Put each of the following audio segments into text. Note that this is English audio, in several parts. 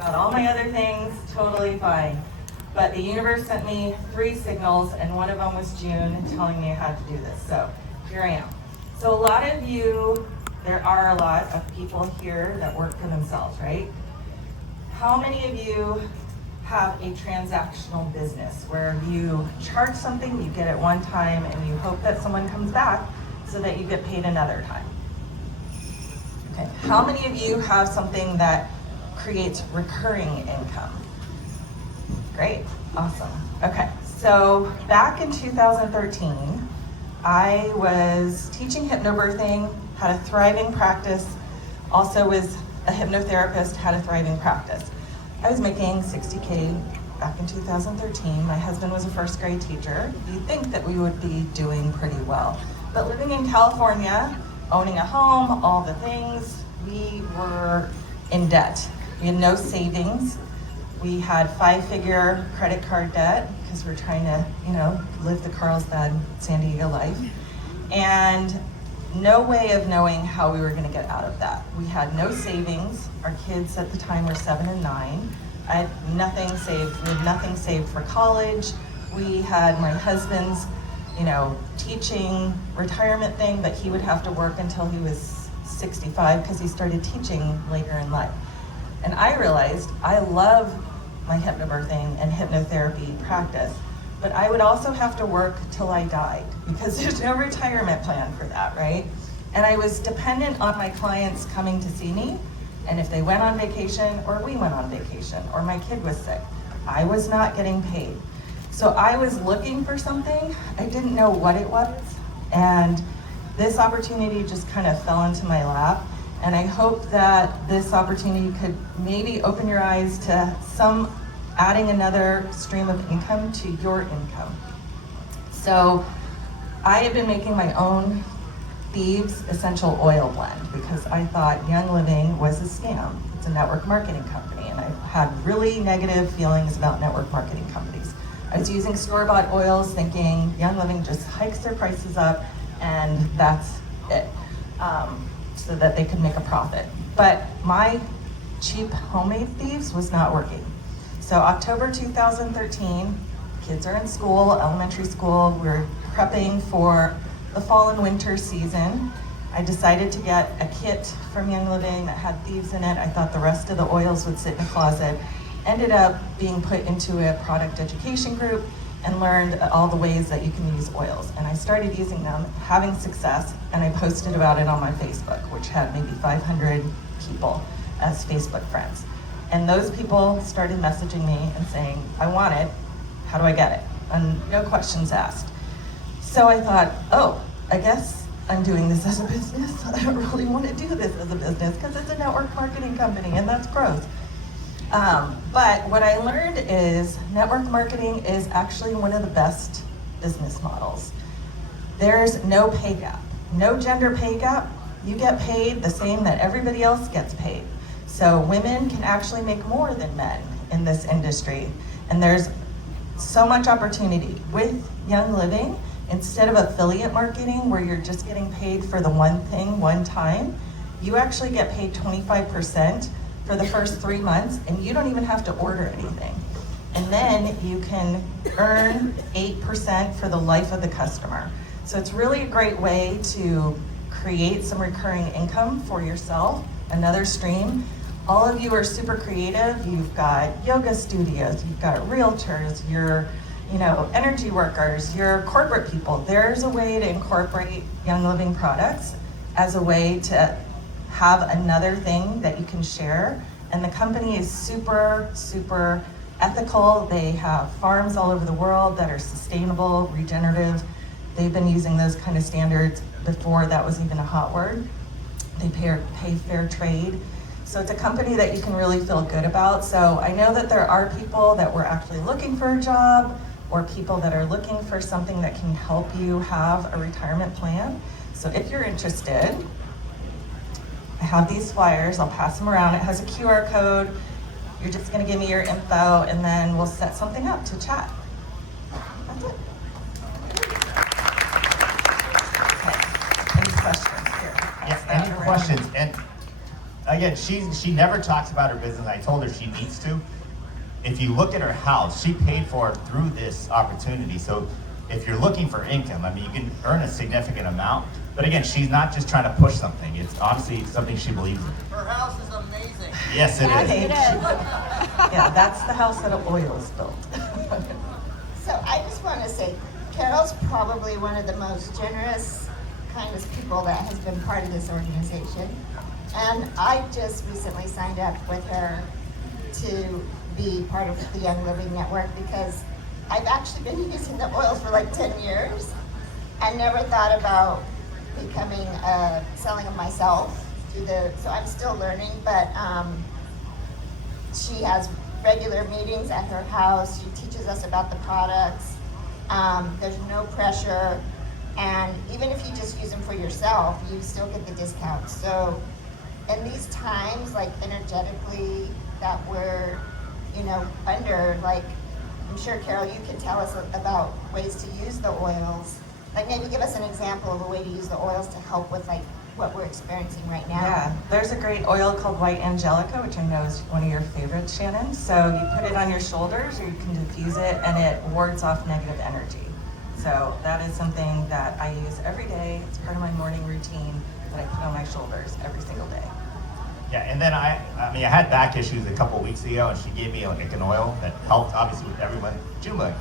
about all my other things, totally fine. But the universe sent me 3 signals, and one of them was June telling me I had to do this. So here I am. So a lot of you, there are a lot of people here that work for themselves, right? How many of you have a transactional business where you charge something, you get it one time, and you hope that someone comes back so that you get paid another time? Okay, how many of you have something that creates recurring income? Great, awesome. Okay, so back in 2013, I was teaching hypnobirthing, had a thriving practice, also was a hypnotherapist, had a thriving practice. I was making $60K back in 2013. My husband was a first grade teacher. You'd think that we would be doing pretty well. But living in California, owning a home, all the things, we were in debt. We had no savings. We had 5-figure credit card debt because we're trying to, live the Carlsbad San Diego life. And no way of knowing how we were going to get out of that. We had no savings. Our kids at the time were 7 and 9. I had nothing saved. We had nothing saved for college. We had my husband's, teaching retirement thing, but he would have to work until he was 65 because he started teaching later in life. And I realized I love my hypnobirthing and hypnotherapy practice, but I would also have to work till I died because there's no retirement plan for that, right? And I was dependent on my clients coming to see me, and if they went on vacation or we went on vacation or my kid was sick, I was not getting paid. So I was looking for something, I didn't know what it was, and this opportunity just kind of fell into my lap. And I hope that this opportunity could maybe open your eyes to adding another stream of income to your income. So I have been making my own Thieves Essential Oil Blend because I thought Young Living was a scam. It's a network marketing company, and I've had really negative feelings about network marketing companies. I was using store-bought oils thinking Young Living just hikes their prices up and that's it. So that they could make a profit. But my cheap homemade Thieves was not working. So October 2013, kids are in school, elementary school, we're prepping for the fall and winter season. I decided to get a kit from Young Living that had Thieves in it. I thought the rest of the oils would sit in a closet. Ended up being put into a product education group and learned all the ways that you can use oils. And I started using them, having success, and I posted about it on my Facebook, which had maybe 500 people as Facebook friends. And those people started messaging me and saying, I want it, how do I get it? And no questions asked. So I thought, I guess I'm doing this as a business. I don't really want to do this as a business because it's a network marketing company and that's gross. But what I learned is network marketing is actually one of the best business models. There's no pay gap, no gender pay gap. You get paid the same that everybody else gets paid. So women can actually make more than men in this industry. And there's so much opportunity with Young Living. Instead of affiliate marketing where you're just getting paid for the one thing one time, you actually get paid 25% for the first 3 months, and you don't even have to order anything. And then you can earn 8% for the life of the customer. So it's really a great way to create some recurring income for yourself, another stream. All of you are super creative. You've got yoga studios, you've got realtors, you're energy workers, your corporate people. There's a way to incorporate Young Living products as a way to have another thing that you can share. And the company is super, super ethical. They have farms all over the world that are sustainable, regenerative. They've been using those kind of standards before that was even a hot word. They pay fair trade. So it's a company that you can really feel good about. So I know that there are people that were actually looking for a job or people that are looking for something that can help you have a retirement plan. So if you're interested, I have these flyers, I'll pass them around. It has a QR code. You're just gonna give me your info and then we'll set something up to chat. That's it. Okay, any questions here? Yeah, any questions? And Again, she never talks about her business. I told her she needs to. If you look at her house, she paid for it through this opportunity. So if you're looking for income, I mean, you can earn a significant amount. But again, she's not just trying to push something. It's honestly something she believes in. Her house is amazing. Yes, it is. It is. Yeah, that's the house that oil is built. So I just want to say, Carol's probably one of the most generous, kindest people that has been part of this organization. And I just recently signed up with her to be part of the Young Living Network because I've actually been using the oils for like 10 years and never thought about becoming, selling them myself. So I'm still learning, but she has regular meetings at her house. She teaches us about the products. There's no pressure. And even if you just use them for yourself, you still get the discount. So in these times, like energetically, that we're, under, like, I'm sure, Carol, you can tell us about ways to use the oils. Like maybe give us an example of a way to use the oils to help with like what we're experiencing right now. Yeah, there's a great oil called White Angelica, which I know is one of your favorites, Shannon. So you put it on your shoulders or you can diffuse it and it wards off negative energy. So that is something that I use every day. It's part of my morning routine that I put on my shoulders every single day. Yeah, and then I had back issues a couple weeks ago, and she gave me like an oil that helped, obviously, with everyone. Juma.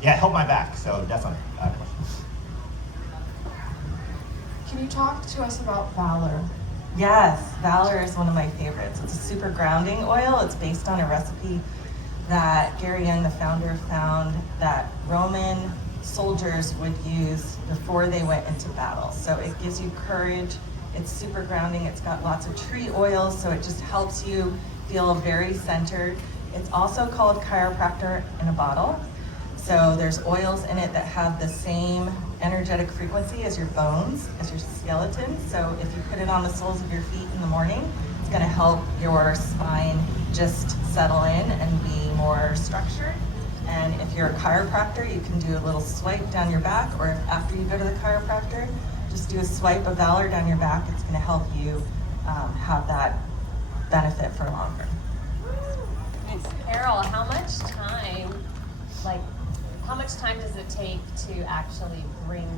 Yeah, it helped my back, so definitely. Can you talk to us about Valor? Yes, Valor is one of my favorites. It's a super grounding oil. It's based on a recipe that Gary Young, the founder, found that Roman soldiers would use before they went into battle. So it gives you courage. It's super grounding. It's got lots of tree oils, so it just helps you feel very centered. It's also called chiropractor in a bottle. So there's oils in it that have the same energetic frequency as your bones, as your skeleton. So if you put it on the soles of your feet in the morning, it's gonna help your spine just settle in and be more structured. And if you're a chiropractor, you can do a little swipe down your back, or if after you go to the chiropractor, just do a swipe of Valor down your back. It's gonna help you have that benefit for longer. Carol, how much time does it take to actually bring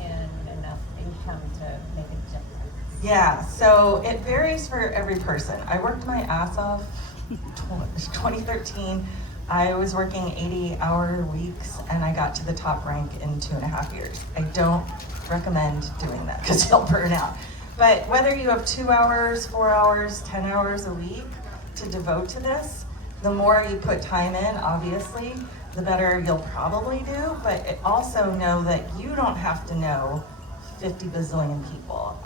in enough income to make a difference? Yeah, so it varies for every person. I worked my ass off 2013. I was working 80-hour weeks and I got to the top rank in 2.5 years. I don't recommend doing that because you'll burn out. But whether you have 2 hours, 4 hours, 10 hours a week to devote to this, the more you put time in, obviously, the better you'll probably do. But also know that you don't have to know 50 bazillion people.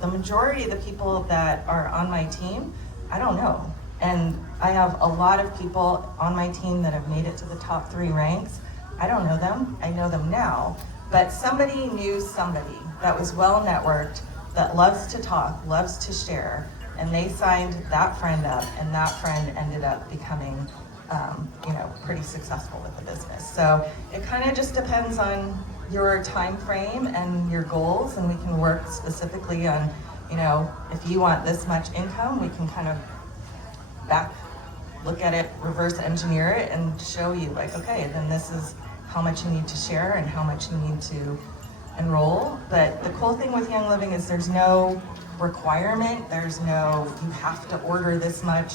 The majority of the people that are on my team, I don't know. And I have a lot of people on my team that have made it to the top 3 ranks. I don't know them, I know them now. But somebody knew somebody that was well networked, that loves to talk, loves to share, and they signed that friend up, and that friend ended up becoming pretty successful with the business. So it kind of just depends on your time frame and your goals, and we can work specifically on, if you want this much income, we can kind of look at it, reverse engineer it, and show you like, okay, then this is how much you need to share and how much you need to enroll. But the cool thing with Young Living is there's no requirement, there's no, you have to order this much.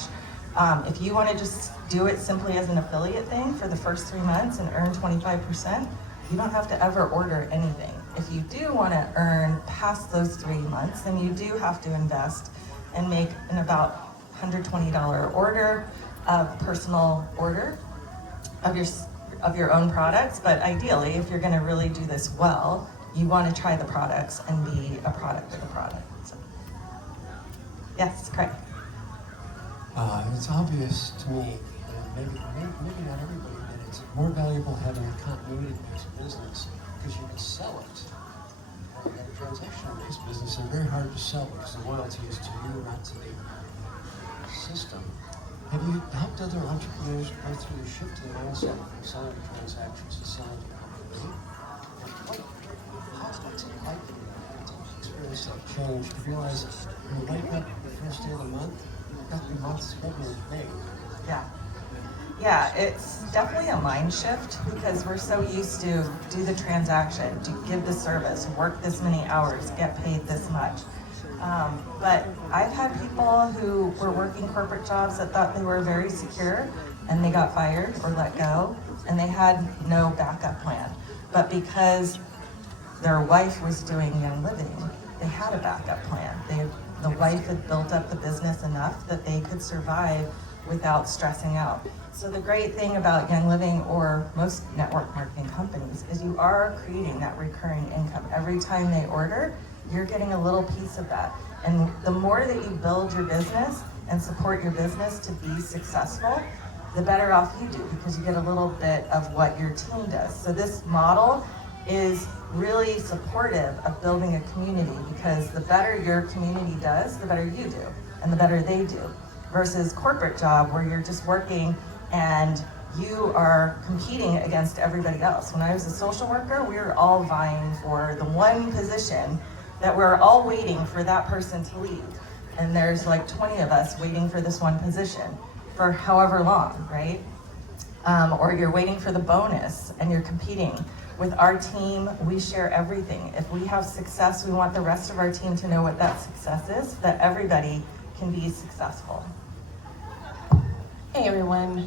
If you want to just do it simply as an affiliate thing for the first 3 months and earn 25%, you don't have to ever order anything. If you do want to earn past those 3 months, then you do have to invest and make an about $120 order, personal order of your own products. But ideally, if you're going to really do this well, you want to try the products and be a product of the product. So. Yes, Craig. It's obvious to me, and maybe not everybody, that it's more valuable having a continuity-based business because you can sell it. You have a transactional-based business, they're very hard to sell because the loyalty is to you, not to the system. Have you helped other entrepreneurs go through the shift in mindset from selling to transactions to selling to company? What's it like in your experience this change to realize when you wake up the first day of the month, you've got the month's revenue made. Yeah. Yeah, it's definitely a mind shift because we're so used to do the transaction, to give the service, work this many hours, get paid this much. But I've had people who were working corporate jobs that thought they were very secure and they got fired or let go and they had no backup plan. But because their wife was doing Young Living, they had a backup plan. The wife had built up the business enough that they could survive without stressing out. So the great thing about Young Living or most network marketing companies is you are creating that recurring income. Every time they order, you're getting a little piece of that. And the more that you build your business and support your business to be successful, the better off you do because you get a little bit of what your team does. So this model is really supportive of building a community because the better your community does, the better you do and the better they do. Versus corporate job where you're just working and you are competing against everybody else. When I was a social worker, we were all vying for the one position that we're all waiting for that person to leave. And there's like 20 of us waiting for this one position for however long, right? Or you're waiting for the bonus and you're competing. With our team, we share everything. If we have success, we want the rest of our team to know what that success is, that everybody can be successful. Hey everyone,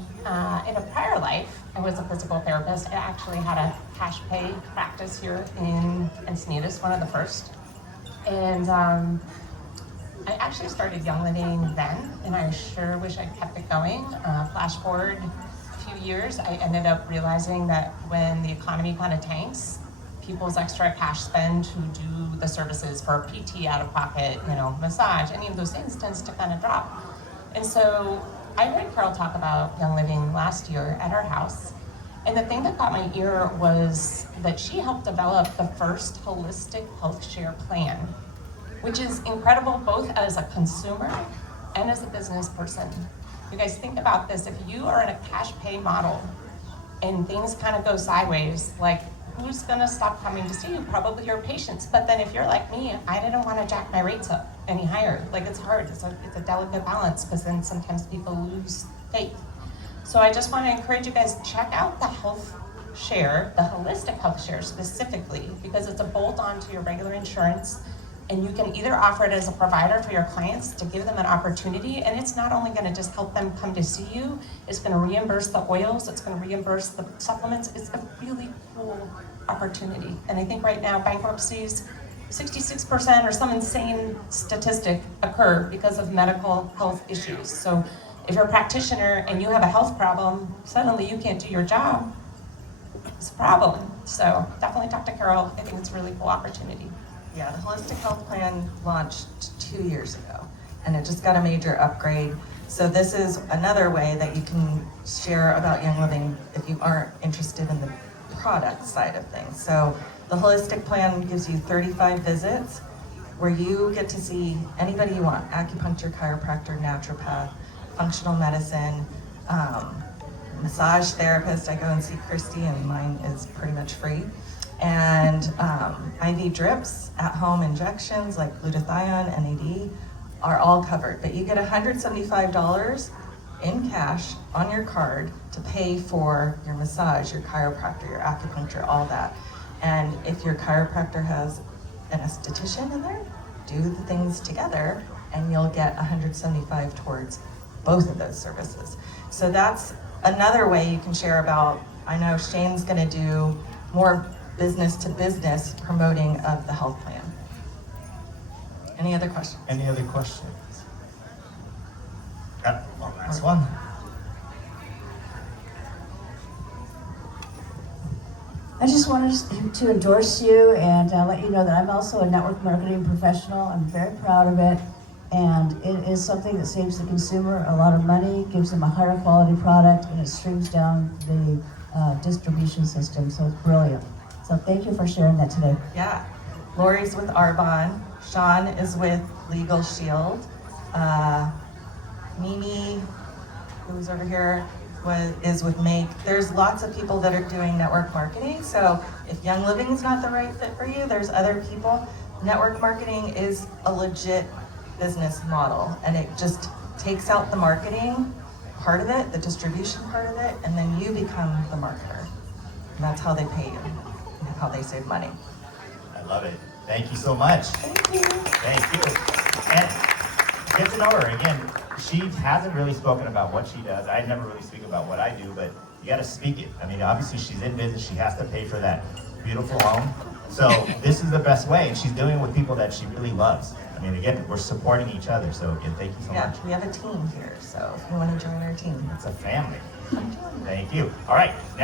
in a prior life, I was a physical therapist. I actually had a cash pay practice here in Encinitas, one of the first. And I actually started Young Living then, and I sure wish I kept it going. Flash forward a few years, I ended up realizing that when the economy kind of tanks, people's extra cash spend to do the services for PT out of pocket, massage, any of those things tends to kind of drop. And so I heard Carol talk about Young Living last year at our house. And the thing that caught my ear was that she helped develop the first holistic health share plan, which is incredible both as a consumer and as a business person. You guys think about this, if you are in a cash pay model and things kind of go sideways, like who's gonna stop coming to see you? Probably your patients. But then if you're like me, I didn't want to jack my rates up any higher. Like it's hard, it's a delicate balance because then sometimes people lose faith. So I just want to encourage you guys, check out the health share, the holistic health share specifically, because it's a bolt on to your regular insurance. And you can either offer it as a provider for your clients to give them an opportunity, and it's not only going to just help them come to see you, it's going to reimburse the oils, it's going to reimburse the supplements. It's a really cool opportunity. And I think right now bankruptcies, 66% or some insane statistic occur because of medical health issues. So if you're a practitioner and you have a health problem, suddenly you can't do your job. It's a problem. So definitely talk to Carol. I think it's a really cool opportunity. Yeah, the Holistic Health Plan launched 2 years ago, and it just got a major upgrade. So this is another way that you can share about Young Living if you aren't interested in the product side of things. So the Holistic Plan gives you 35 visits where you get to see anybody you want, acupuncture, chiropractor, naturopath, functional medicine, massage therapist. I go and see Christy and mine is pretty much free. And IV drips, at-home injections like glutathione, NAD are all covered. But you get $175 in cash on your card to pay for your massage, your chiropractor, your acupuncture, all that. And if your chiropractor has an esthetician in there, do the things together and you'll get $175 towards both of those services. So that's another way you can share about, I know Shane's gonna do more business to business promoting of the health plan. Any other questions? Any other questions? Got one last one. I just wanted to endorse you and let you know that I'm also a network marketing professional. I'm very proud of it. And it is something that saves the consumer a lot of money, gives them a higher quality product, and it streams down the distribution system. So it's brilliant. So thank you for sharing that today. Yeah. Lori's with Arbonne. Sean is with Legal Shield. Mimi, who's over here, is with Make. There's lots of people that are doing network marketing. So if Young Living is not the right fit for you, there's other people network marketing is a legit business model, and it just takes out the marketing part of it, the distribution part of it, and then you become the marketer. And that's how they pay you, and how they save money. I love it. Thank you so much. Thank you. Thank you. And get to know her. Again, she hasn't really spoken about what she does. I never really speak about what I do, but you got to speak it. I mean, obviously she's in business. She has to pay for that beautiful home. So this is the best way, and she's doing it with people that she really loves. I mean, again, we're supporting each other. So again, thank you so Yeah, much. we have a team here, so if you want to join our team, It's a family. Thank you. All right, next.